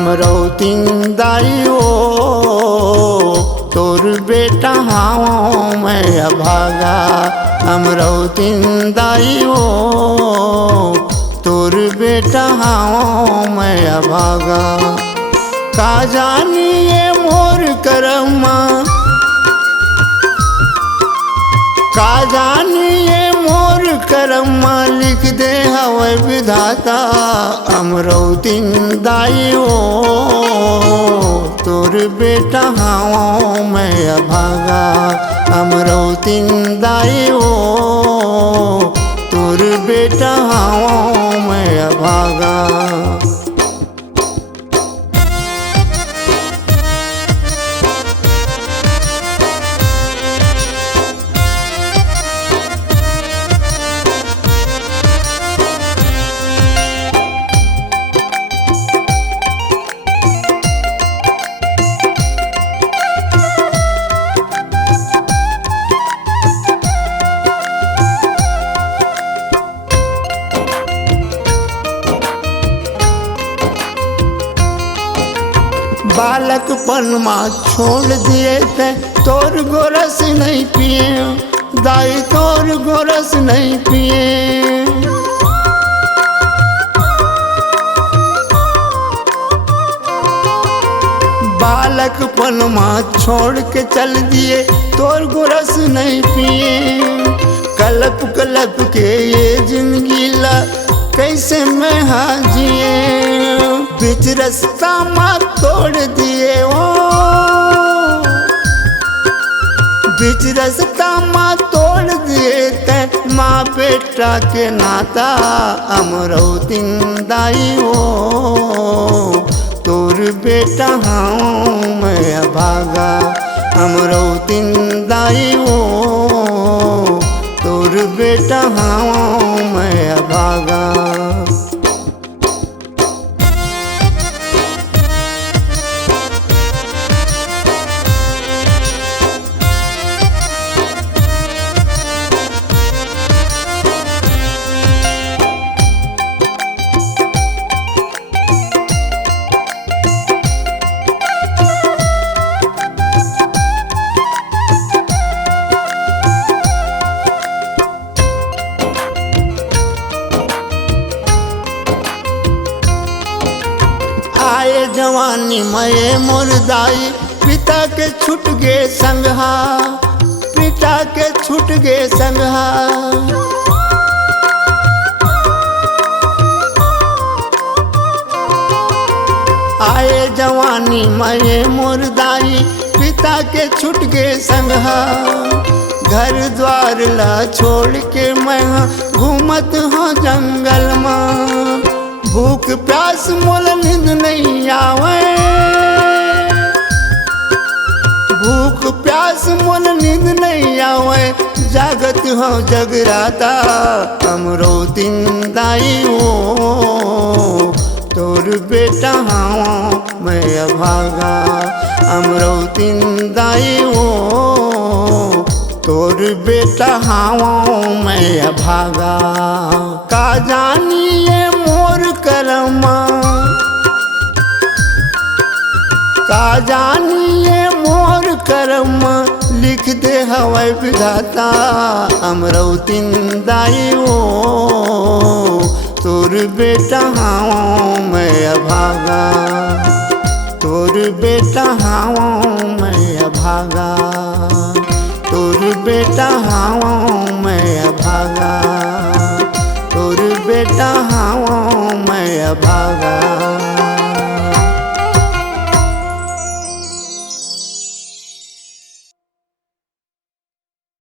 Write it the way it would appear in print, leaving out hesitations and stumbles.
अमरौतीन दाई ओ तोर बेटा हाँ मैं अभागा। अमरौतीन दाई ओ तोर बेटा हाँ मैं अभागा। का जानी ये मोर करमा, का जानी ये मोर करमा लिख दे हवे विधाता। अमरौतीन दाई ओ तोर बेटा हाँ मैं अभागा। अमरौतीन दाई ओ तोर बेटा हाँ मैं अभागा। बालकपन माँ छोड़ दिए थे तोर गोरस नहीं पिए। दाई तोर गोरस नहीं पिए। बालकपन माँ छोड़ के चल दिए तोर गोरस नहीं पिए। कलप कलप के ये जिंदगी ला कैसे मैं हाजिए। बीच रास्ता माँ तोड़ दिए ओ, बीच रास्ता माँ तोड़ दिए ते माँ बेटा के नाता। अमरौतीन दाई ओ तोर बेटा हाँ मैं अभागा। अमरौतीन दाई ओ तोर बेटा हाँ मैं अभागा। आए जवानी मये मोर दाई पिता के छूट गे संगहा। पिता के छूट गे संगहा। आए जवानी मये मोर दाई पिता के छूट गे संगहा। घर द्वार ला छोड़ के मैं घूमत हूँ जंगल में। भूख प्यास मोल नींद नहीं आवे। भूख प्यास मोल नींद नहीं आवे। जागत हो जगराता। अमरौतीन दाई ओ तोर बेटा हाँ मैं अभागा। अमरौतीन दाई ओ तोर बेटा हाँ मैं अभागा। का जानी ये मोर करमा, का जानी ये मोर करमा लिख दे हवे विधाता। अमरौतीन दाई ओ तोर बेटा हाँ मैं अभागा। तोर बेटा हाँ मैं अभागा। तोर बेटा हाँ